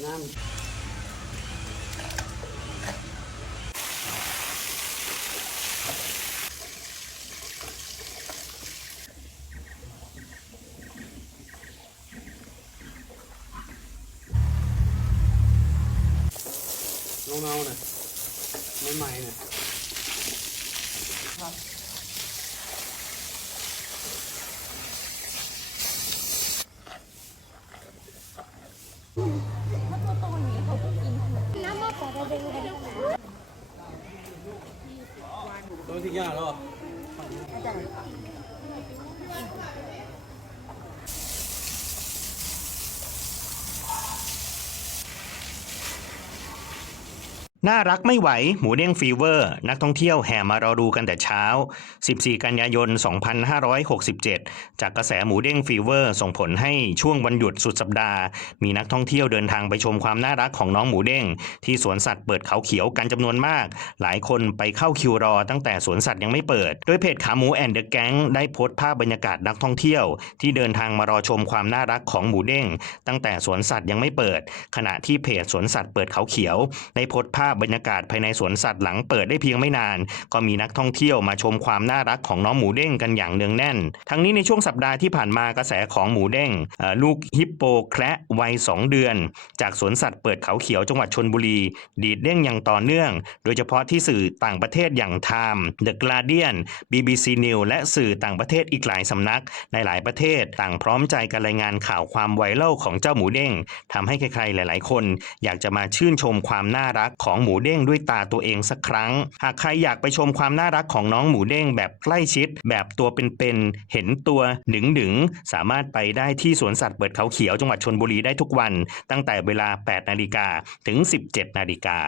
เงาๆน่ะใหม่ๆน่ะน้ำมะกอกระเด็นเลยต้นที่ยาแล้วเหรอ น่ารักไม่ไหว หมูเด้งฟีเวอร์ นักท่องเที่ยวแห่มารอดูกันแต่เช้า 14 กันยายน 2567 จากกระแสหมูเด้งฟีเวอร์ ส่งผลให้ช่วงวันหยุดสุดสัปดาห์ มีนักท่องเที่ยวเดินทางไปชมความน่ารักของน้องหมูเด้ง ที่สวนสัตว์เปิดเขาเขียวกันจำนวนมาก หลายคนไปเข้าคิวรอตั้งแต่สวนสัตว์ยังไม่เปิด โดยเพจขาหมูแอนเดอะแก๊งได้โพสต์ภาพบรรยากาศนักท่องเที่ยว ที่เดินทางมารอชมความน่ารักของหมูเด้ง ตั้งแต่สวนสัตว์ยังไม่เปิด ขณะที่เพจสวนสัตว์เปิดเขาเขียวได้โพสต์ภาพบรรยากาศภายในสวนสัตว์หลังเปิดได้เพียงไม่นาน ก็มีนักท่องเที่ยวมาชมความน่ารักของน้องหมูเด้งกันอย่างเนืองแน่น ทั้งนี้ในช่วงสัปดาห์ที่ผ่านมากระแสของหมูเด้งลูกฮิปโปแคระวัย 2 เดือน จากสวนสัตว์เปิดเขาเขียวจังหวัดชนบุรี ดีดเด้งอย่างต่อเนื่อง โดยเฉพาะที่สื่อต่างประเทศอย่าง Time The Guardian BBC News และสื่อต่างประเทศอีกหลายสำนัก ในหลายประเทศต่างพร้อมใจกันรายงานข่าวความไวรัลของเจ้าหมูเด้งทำให้ใครๆหลาย ๆ คน อยากจะมาชื่นชมความน่ารักของหมูเด้งด้วยตาตัวเองสักครั้ง หากใครอยากไปชมความน่ารักของน้องหมูเด้งแบบใกล้ชิด แบบตัวเป็นๆเห็นตัวหนึ่งๆสามารถไปได้ที่สวนสัตว์เปิดเขาเขียวจังหวัดชนบุรีได้ทุกวัน ตั้งแต่เวลา 8 นาฬิกาถึง 17 นาฬิกา